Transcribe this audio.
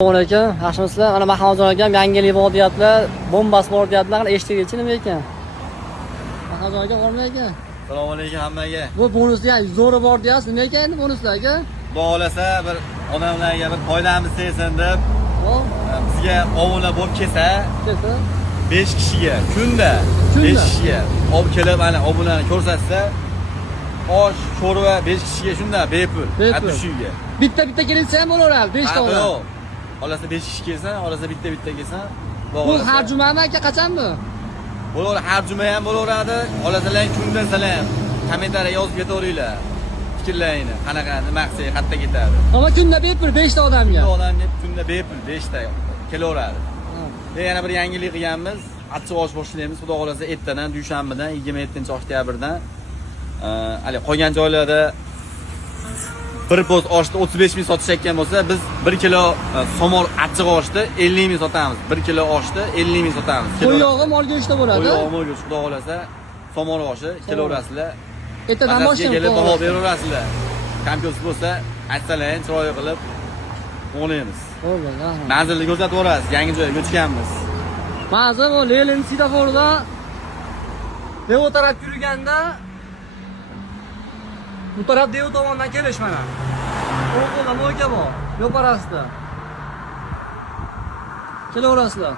Assalomu alaykum, yaxshimisizlar? Mana Mahmudjon akam yangi yil bor deyaptilar, bombasi bor deyaptilar. Eshitdingiz nima ekan? Mahmudjon aka bormi ekan? Assalomu alaykum hammaga. Bu bonuslar ham zo'ri bor deyapsiz. Nima ekan endi bonuslar aka? Xudo xolasa bir odamlarga bir foydamiz tegsin deb bizga obuna bo'lib kelsa, 5 kishiga kunda 5 kishiga olib kelib mana obunani ko'rsatsa, osh, sho'rva 5 kishiga shunda bepul. Hatto shuga. Bitta kelsa ham bo'laveradi, 5 ta odam. Xolasa 5 kishi kelsa, xolasa bitta kelsa, bu har jumami aka qachon bu? Bo'laveradi, har juma ham bo'laveradi. Xolasalar kundan salam kommentariy yozib ketaveringlar. Fikrlaringni, qanaqa nima qilsak qayerda ketadi. Ammo kunda bepul 5 ta odamga. Odamga kunda bepul 5 ta kelaveradi. Yana bir yangilik qilganmiz. Achchiq osh boshlaymiz. Xudo xolasa ertadan, dushanbadan 27-oktyabrdan hali qolgan joylarda bir post oshni 35 ming sotishayotgan bo'lsa, biz 1 kilo somon achchiq oshni 50 ming sotamiz. 1 kilo oshni 50 ming sotamiz. Qo'y yog'i mol go'shti bo'ladi. Qo'y yog'i mol go'shti, xudo xolasa somon oshi kelaverasizlar. Ertadan boshlaymiz. Kelib baho beraverasizlar. Kompyuter bo'lsa, aytsalar, chiroyli qilib o'g'laymiz. Bo'ldi, rahmat. Manzilni ko'rsatib o'rasiz, yangi joyga ko'chganmiz. Manzil bu Lenin svetoforida Devo taraf yurganda bu taraf Devo tomondan kelish mana. O'qo'da mo'ka bor, yo'parasida. Kelaverasizlar.